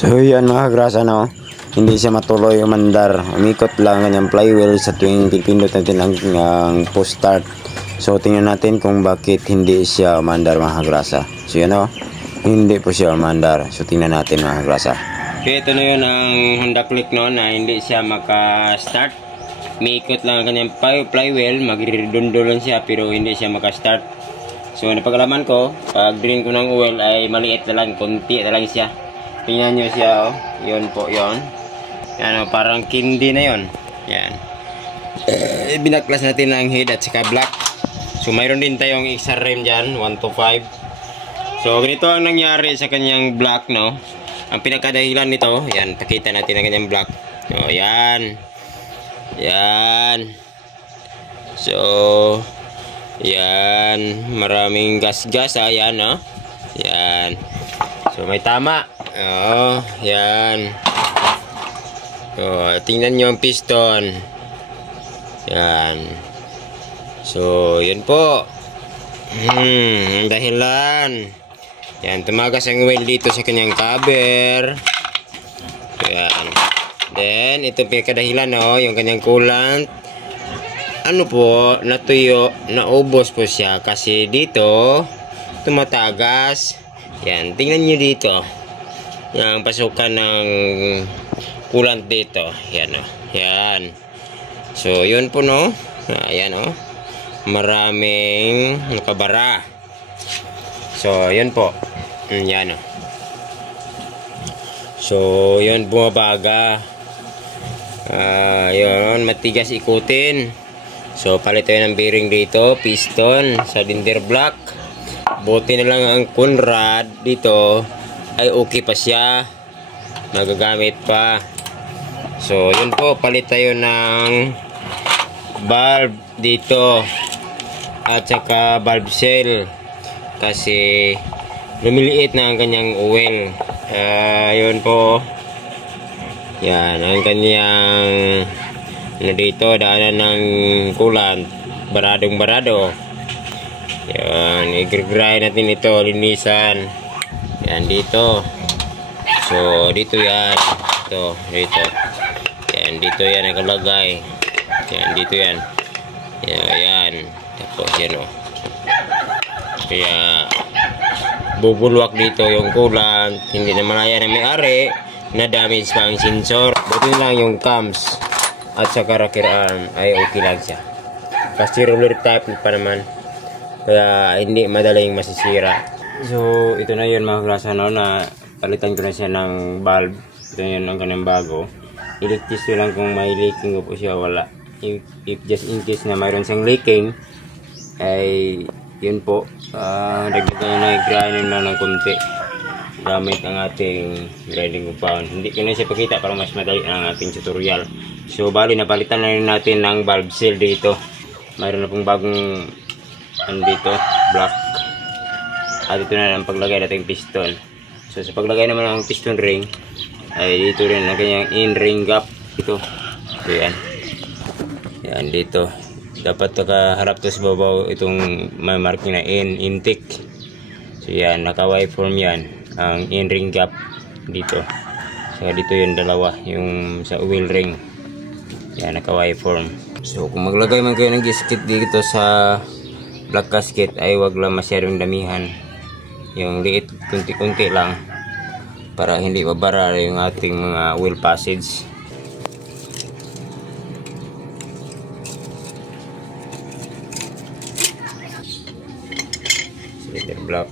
So yan mga kagrasa, no, hindi siya matuloy umandar, umikot lang kanyang flywheel sa tuwing pipindot natin ang push start. So tingnan natin kung bakit hindi siya umandar mga kagrasa. So yan, no, hindi po siya umandar. So tingnan natin mga kagrasa. Okay, ito na yun ang Honda Click, no, na hindi siya maka-start. Umiikot lang ang kanyang flywheel, magre-redundo lang siya pero hindi siya maka-start. So napagalaman ko, pag drain ko ng oil ay maliit na lang, konti na lang siya. Tingnan nyo siya, oh. Yun po, yun. Yan, oh, parang candy na yun. Yan. Binaklas natin ang head at saka black. So mayroon din tayong extra rim dyan, 125. So ganito ang nangyari sa kanyang black, no. Ang pinakadahilan nito, yan, pakita natin ang kanyang black. So yan. Yan. So yan, maraming gas-gas, yan, no. Yan. So may tama. Oh, yan. So tingnan nyo ang piston. Yan. So yan po. Ang dahilan. Yan, tumagas ang oil dito sa kanyang cover. Yan. Then ito pinakadahilan, no, yung kanyang coolant. Ano po, natuyo, naubos po siya kasi dito tumatagas. Yan, tingnan nyo dito. Yung pasukan ng coolant dito. Yan, oh. Yan. So, yun po, no. Ayan, oh. Maraming nakabara. So, yun po. Yan, oh. So, yun, bumabaga. Yun, matigas ikutin. So, palit tayo ng bearing dito. Piston, cylinder block. Buti na lang ang Conrad dito ay okay pa siya, magagamit pa. So yun po, palit tayo ng valve dito at saka valve seal kasi lumiliit na ang kanyang oil. Yun po, yan ang kanyang dito, daanan ng coolant, baradong barado. Yan, i-grind natin ito, linisan. Yan, dito. So, dito yan. Ito, dito. Yan, dito yan nakalagay. Yan, dito yan. Yan. Tapos, yan, o. Kaya, bubulwak dito yung coolant. Hindi na malaya na may-ari. Na-damage pa ang sensor. Buti lang yung cams at saka rocker arm ay okay lang siya. Kasi roller type pa naman. Kaya hindi madaling masisira. So ito na yun mga kagrasa, no, na palitan ko na siya ng valve. Ito yun ang kanang bago. I-test ko lang kung may leaking po siya, wala. If just in case na mayroon siyang leaking ay yun po, dagdagan na i-grind na ng konti gamit ang ating grinding compound. Hindi ko na siya pakita para mas madali ang ating tutorial. So bali napalitan na rin natin ng valve seal dito. Mayroon na pong bagong dito, black. At ito na ang paglagay natin piston. So sa paglagay naman ng piston ring ay dito rin ang kanyang in-ring gap ito. So yan. Yan dito. Dapat nakaharap to sa babaw itong may marking na intake. So yan, naka-Y-form yan ang in-ring gap dito. So dito yung dalawa, yung sa wheel ring. Yan, naka-Y-form. So kung maglagay man kayo ng gasket dito sa black gasket ay wag lang masyadong damihan, yung liit, kunti-kunti lang para hindi mabara yung ating mga wheel passage. Cylinder block.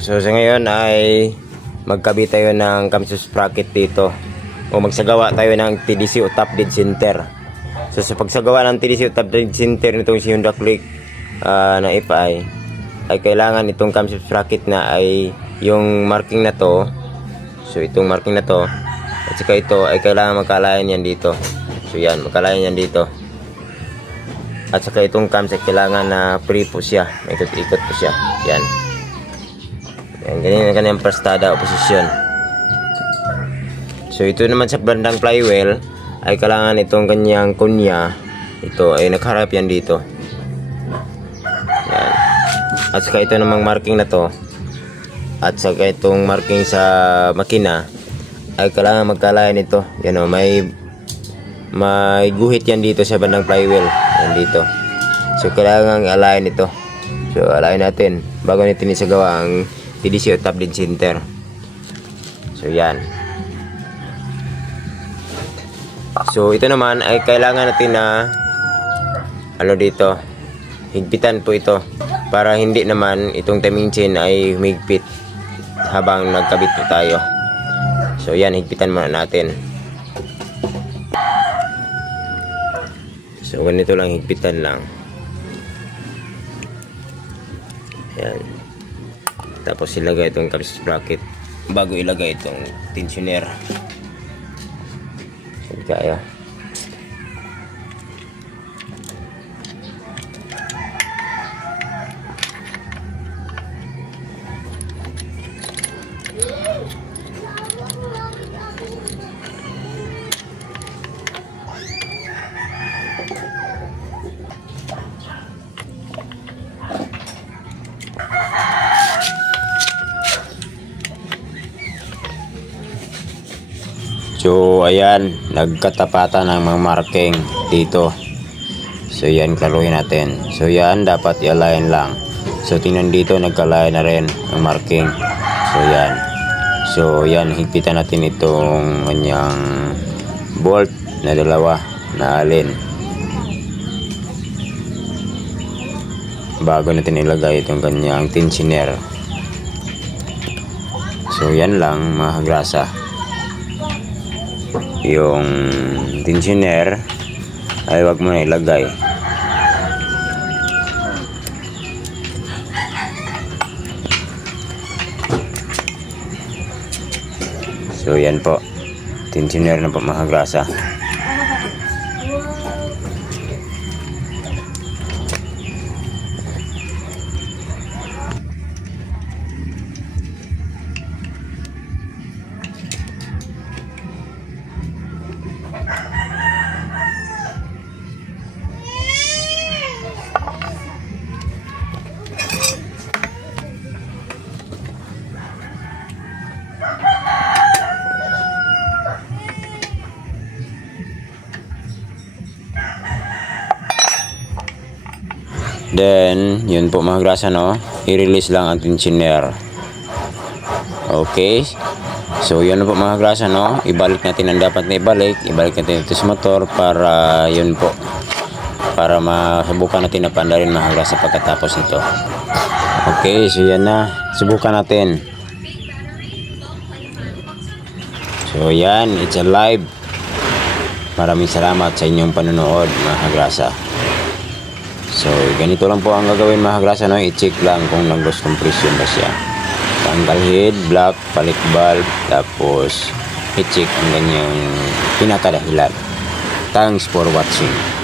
So sa ngayon ay magkabit tayo ng cam sprocket dito o magsagawa tayo ng TDC o top dead center. So sa pagsagawa ng TDC o top dead center nitong si Honda Click na FI ay kailangan itong cam sprocket na ay yung marking na to. So itong marking na to at saka ito ay kailangan magkalayan yan dito. So yan, magkalayan yan dito. At saka itong cam ay kailangan na free po siya, may ikot-ikot po siya. Yan. Yan, ganyan ang kanyang prestada o posisyon. So ito naman sa bandang flywheel ay kailangan itong kanyang kunya. Ito ay nakaharap yan dito. Yan. At saka ito namang marking na to. At saka itong marking sa makina ay kailangan magkalayan ito. Yan o, may guhit yan dito sa bandang flywheel. Yan dito. So kailangan align ito. So align natin bago natin isagawa ang TDC o top dead center. So yan. So ito naman ay kailangan natin na dito, higpitan po ito para hindi naman itong timing chain ay humigpit habang nagkabit po tayo. So yan, higpitan muna natin. So ganito lang, higpitan lang. Yan. Tapos ilagay itong cam sprocket bago ilagay itong tensioner. Kaya so ayan, nagkatapatan ng mga marking dito. So yan, klaruhin natin. So yan, dapat i-align lang. So tingnan dito, nagka-align na rin ang marking. So yan. So yan, higpitan natin itong kanyang bolt na dalawa na alin bago natin ilagay itong kanyang tensioner. So yan lang mga kagrasa. Yung tensioner ay wag mo na ilagay. So yan po, tensioner na po mga kagrasa. Then, yun po mga grasa, no? I-release lang ang tensioner. Okay. So, yun po mga grasa, no? Ibalik natin ang dapat na ibalik. Ibalik natin ito sa motor para, yun po. Para masubukan natin na pandarin mga grasa pagkatapos nito. Okay, so yan na. Subukan natin. So, yan. It's a live. Maraming salamat sa inyong panonood mga grasa. So, ganito lang po ang gagawin mga grasa, no? I-check lang kung nag-loss compression ba siya. Tanggal head, block, palit valve, tapos i-check ang ganyang pinakadahilan. Thanks for watching.